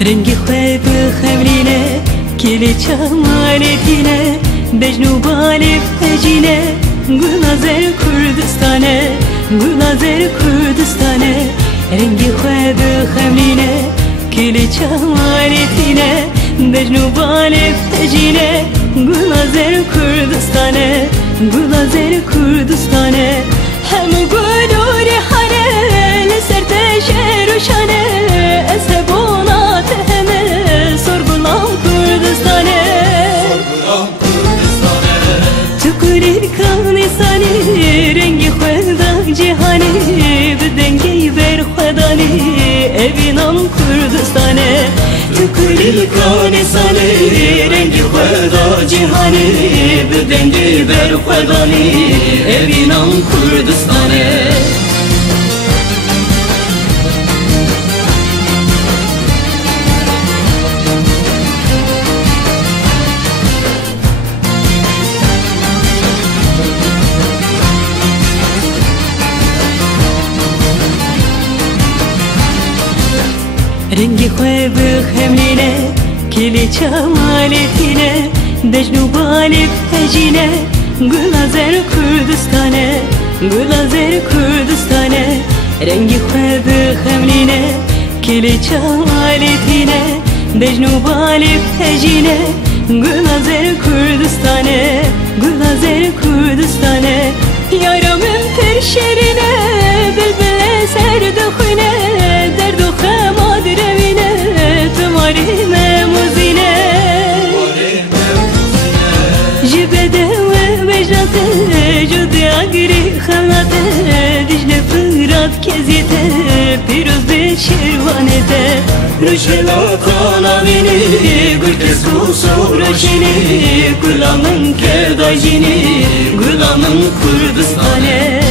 رنگی خوی بخمرینه کلی چمالتینه بجنو بالف تجینه گلازر کردستانه گلازر کردستانه رنگی خوی بخمرینه کلی چمالتینه بجنو بالف تجینه گلازر کردستانه گلازر کردستانه هم گلور حنه لسر تشر و شانه اسبونات همه سربلام کردستانه تو کلید کانستانی رنگی خدا جهانی بدنگی بر خدانی evинam Kürdistan'e Tüküril kanisani rengi khweda cihani Bidengi ber khwedani evинam Kürdistan'e رنگی خوی بخمرینه کلی چمالتینه دجنو بالف تجینه گلازر کردستانه گلازر کردستانه رنگی خوی بخمرینه کلی چمالتینه دجنو بالف تجینه گلازر کردستانه گلازر کردستانه یارمın perşerine bülbül eser döküne derd o khemad revine tumari memuzine jibede ve mecnate judi agri khanate dijle fırat kezite piruz bir şirvanete rüşela kanavini gülkes kusu roşini gulamın kerdajini gulamın Kürdistan'e